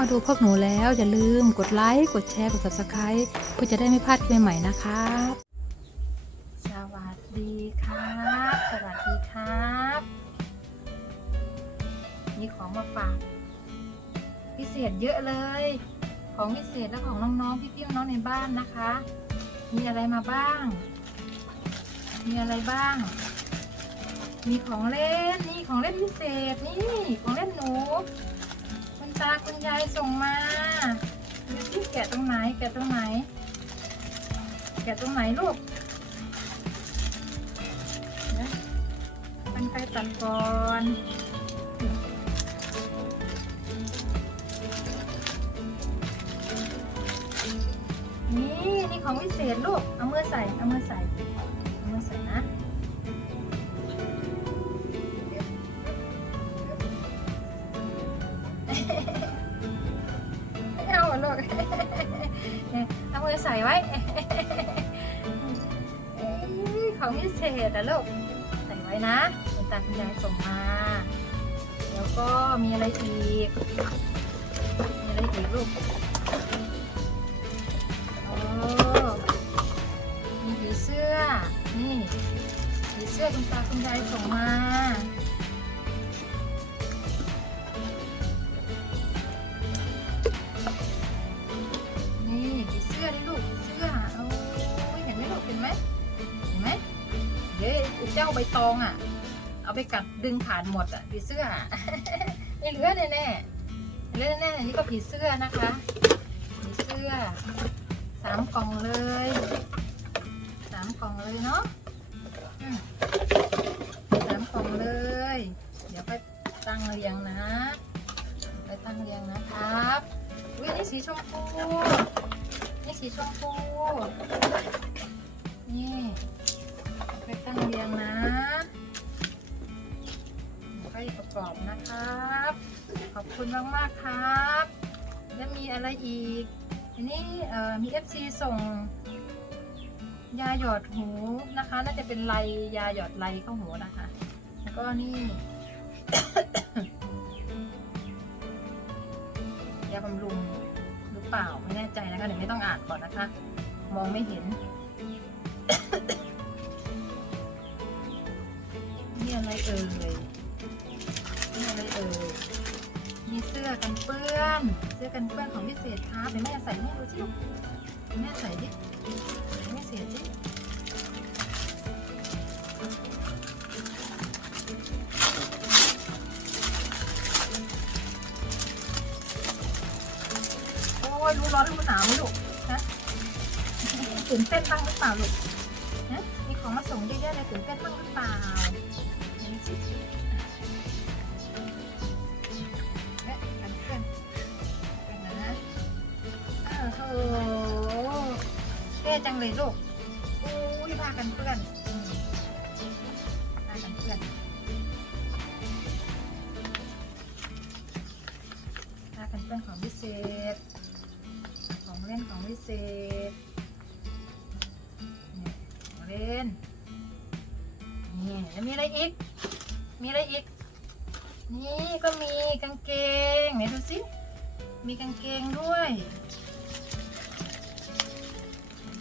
มาดูพวกหนูแล้ว อย่าลืมกดไลค์ กดแชร์ กด subscribe เพื่อจะได้ไม่พลาดคลิปใหม่ๆนะครับ สวัสดีครับ สวัสดีครับ มีของมาฝากพิเศษเยอะเลย ของพิเศษและของน้องๆ พี่ๆ น้องในบ้านนะคะ มีอะไรมาบ้าง มีอะไรบ้าง มีของเล่น นี่ของเล่นพิเศษ นี่ของเล่นหนู ตาคุณยายส่งมาดูที่แกะตรงไหน แกะตรงไหน แกะตรงไหนลูกมันไปตัดก่อนนี่นี่ของวิเศษลูก เอามือใส่ เอามือใส่ เอามือใส่ไว้ ของพิเศษอะลูก ใส่ไว้นะคุณตาคุณยายส่งมา แล้วก็มีอะไรอีก มีอะไรอีกลูกโอ้มีผีเสื้อ นี่ผีเสื้อคุณตาคุณยายส่งมา บตองอะ เอาไปกัดดึงขาดหมดอะผีเสื้อไม่เหลือแน่แน่ๆเหลือแน่ๆนี่ก็ผีเสื้อนะคะ ผีเสื้อสามกล่องเลยสามกล่องเลยเนาะสามกล่องเลย เดี๋ยวไปตั้งเรียงนะ ไปตั้งเรียงนะครับอุ้ยนี่สีชมพูนี่สีชมพูนี่ ไปตั้งเรียงนะไปประกอบนะครับ ขอบคุณมากมากๆครับแล้วมีอะไรอีก อันนี้มีเอ่อมีส่ง ยาหยอดหูนะคะ น่าจะเป็นไลยาหยอดไลเข้าหูนะคะ แล้วก็นี่ยาบำรุงหรือเปล่าไม่แน่ใจนะคะเดี๋ยวไม่ต้องอ่านก่อนนะคะ มองไม่เห็นีอะไรเอ่ยนี่อะไรเอ่ยมีเสื้อกันเปื้อน เสื้อกันเปื้อนของพิเศษครับเดี๋ยวแม่ใส่ให้ดูสิลูกแม่ใส่ดิใส่ให้พิเศษดิโอ้ยรู้ร้อนรู้หนาวไหมลูกฮะตื่นเต้นบ้างหรือเปล่าลูกฮะมีของมาส่งเยอะๆเลยตื่นเต้นบ้างหรือเปล่า เห็นสิเอ๊ะกันเพื่อนกันะอ้าวโหเท่จังเลยลูกอุ้ยพากันเพื่อนพากันเพื่อนพากันเพื่อนของพิเศษ ของเล่นของพิเศษของเล่นนี่แล้วมีอะไรอีก มีอะไรอีก นี่ก็มีกางเกงไหนดูสิ มีกางเกงด้วย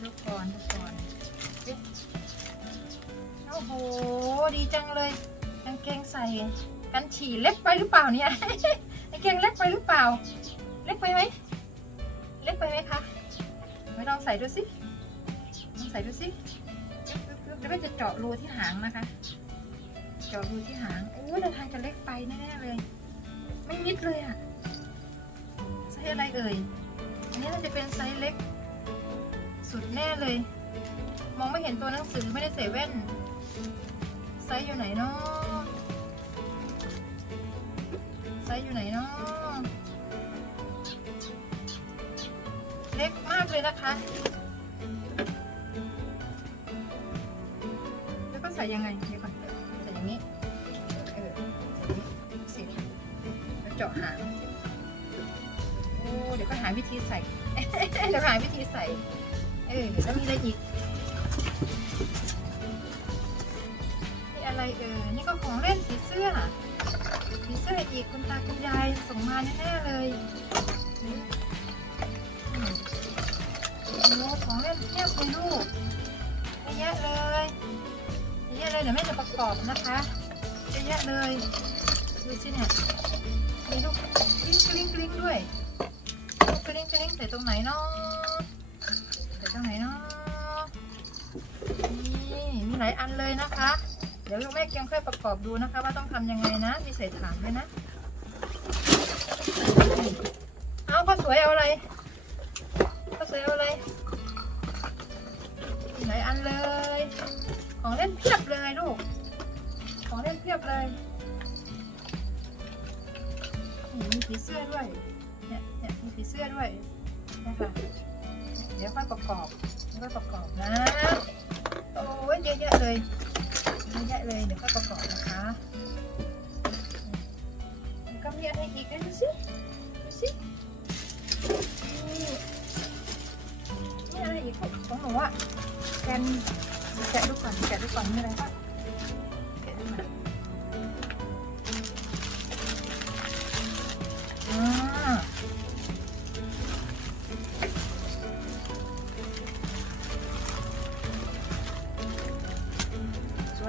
ดูก่อนดูก่อนโอ้โห ดีจังเลย กางเกงใส่ กันฉี่เล็กไปหรือเปล่าเนี่ยกางเกงเล็กไปหรือเปล่า เล็กไปไหม เล็กไปไหมคะไม่ลองใส่ดูสิลองใส่ดูสิเดี๋ยวแม่จะเจาะรูที่หางนะคะ เจาะรูที่หางโอ้ยเดินทางจะเล็กไปแน่ๆเลย ไม่มิดเลยอะไซส์อะไรเอ่ย อันนี้น่าจะเป็นไซส์เล็ก สุดแน่เลย มองไม่เห็นตัวหนังสือไม่ได้ใส่แว่น ไซส์อยู่ไหนเนาะไซส์อยู่ไหนเนาะเล็กมากเลยนะคะแล้วก็ใส่ยังไง เจาะหางโอ้เดี๋ยวก็หาวิธีใส่ เดี๋ยวหาวิธีใส่ เออแล้วมีอะไรอีกนี่อะไรเออนี่ก็ของเล่นผีเสื้อผีเสื้ออีกคุณตาคุณยายส่งมาแน่ๆเลยโอ้ของเล่นเพียบเลยลูกเยอะเลยเยอะเลยเดี๋ยวแม่จะประกอบนะคะเยอะเลยดูสิเนี่ย มีลูกกลิ้งกลิ้งกลิ้งด้วยลูกกลิ้งกลิ้งใส่ตรงไหนเนาะใส่ตรงไหนเนาะนี่มีหลายอันเลยนะคะ เดี๋ยวลูกแม่เกียงค่อยประกอบดูนะคะ ว่าต้องทำยังไงนะมีใส่ถามด้วยนะเอาก็สวยเอาอะไรก็สวยเอาอะไรมีหลายอันเลย ของเล่นเพียบเลยลูกของเล่นเพียบเลย มีผีเสื้อด้วย เนี่ยเนี่ยมีผีเสื้อด้วยนะคะเดี๋ยวค่อยประกอบเดี๋ยวค่อยประกอบนะ โอ้ยเยอะแยะเลย เยอะแยะเลย เดี๋ยวค่อยประกอบนะคะแล้วก็มีอะไรอีกนะดูสิดูสินี่นี่อะไรอีกของหนูอะแกนแกะดูก่อนแกะดูก่อนมีอะไรบ้าง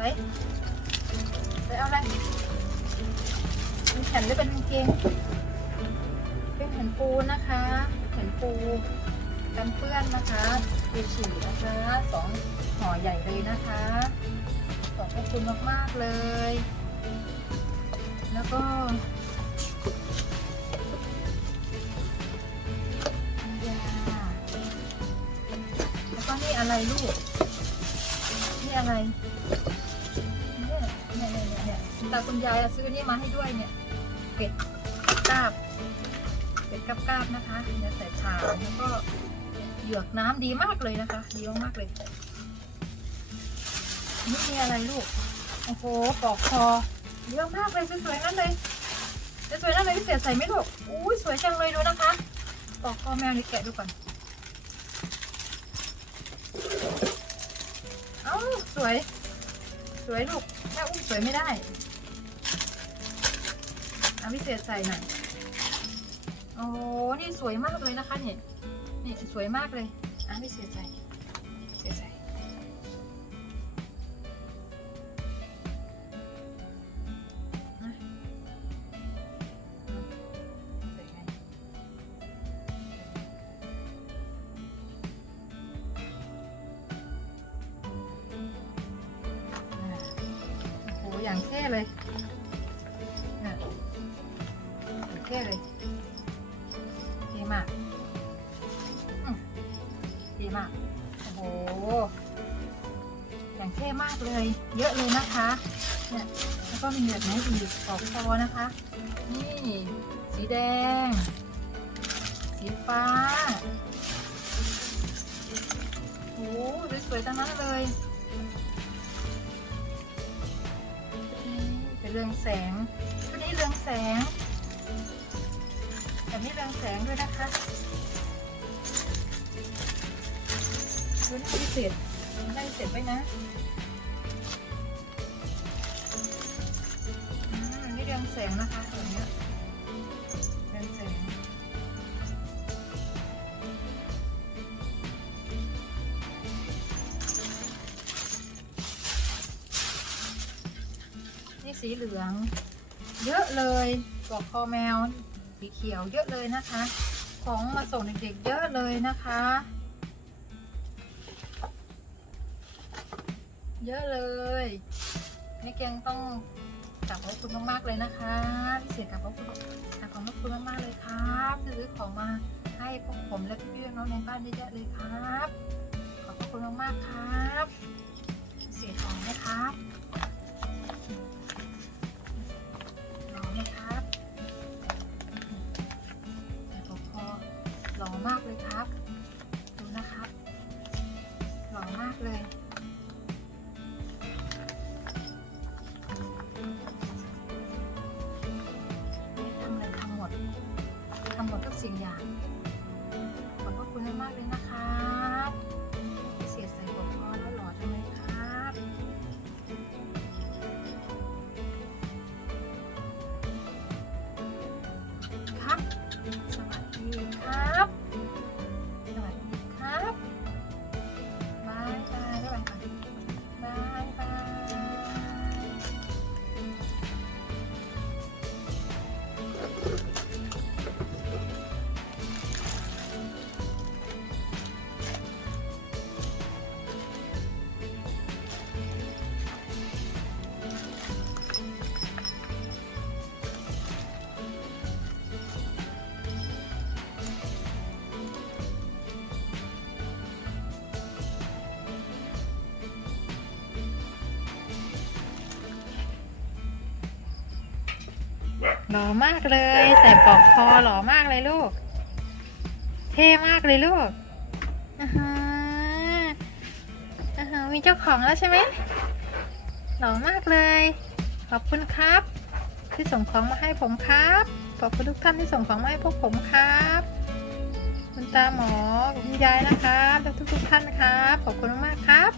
สวยไปเอาอะไรเป็นแผ่นหรือเป็นกางเกงเป็นแผ่นปูนะคะแผ่นปูกันเปื้อนนะคะเอฉี่นะคะสองห่อใหญ่เลยนะคะขอบพระคุณมากๆเลย แล้วก็ยาแล้วก็นี่อะไรลูก นี่อะไร เนี่ยเนี่ยตาคุณยายซื้อนี่มาให้ด้วยเนี่ยเป็ดกาบเป็นกาบๆนะคะเนื้อใส่ชาแล้วก็เหยือกน้ำดีมากเลยนะคะ ดีมากๆเลยนี่มีอะไรลูกโอ้โหปอกคอเยอะมากเลยสวยๆนั่นเลยสวยๆนั่นเลยพิเศษใส่ไหมลูกอุ้ยสวยจังเลยดูนะคะปอกคอแมวนี่แกะดูก่อนเอ้าสวย สวยลูกแม่อุ้มสวยไม่ได้ อาพิเศษใส่หน่อยโอ้นี่สวยมากเลยนะคะเนี่ยนี่สวยมากเลยอะไม่เสียใจเสียใจนะสวยไงอะโอ้โหอย่างเท่เลย โอ้โห อย่างเท่มากเลย เยอะเลยนะคะ เนี่ย แล้วก็มีแบบไหนอีกปอกคอนะคะ นี่ สีแดง สีฟ้า โอ้สวยๆทั้งนั้นเลยนี่เป็นเรืองแสงชุดนี้เรืองแสงแบบนี้เรืองแสงด้วยนะคะ ดูหน้าพิเศษได้พิเศษไว้นะอืมอันนี้เรืองแสงนะคะแบบนี้เรืองแสงนี่สีเหลือง เยอะเลยปลอกคอแมวสีเขียวเยอะเลยนะคะ ของมาส่งเด็กๆเยอะเลยนะคะ เยอะเลยแม่เกียงต้องกลับขอบคุณมากๆเลยนะคะพิเศษกลับขอบคุณกลับขอบคุณมากๆเลยครับที่ซื้อของมาให้พวกผมและพี่ๆน้องในบ้านเยอะๆเลยครับ ขอบพระคุณมากๆครับพิเศษของนะครับรอไหมครับแต่ปกคอหล่อมากเลยครับ ดูนะครับหล่อมากเลย ทำ หล่อมากเลย ใส่ปลอกคอหล่อมากเลยลูก เท่มากเลยลูกอ่าฮะอ่าฮะมีเจ้าของแล้วใช่ไหมหล่อมากเลย ขอบคุณครับ ที่ส่งของมาให้ผมครับขอบคุณทุกท่านที่ส่งของมาให้พวกผมครับ คุณตาหมอคุณยายนะครับและทุกๆท่านนะครับขอบคุณมากครับ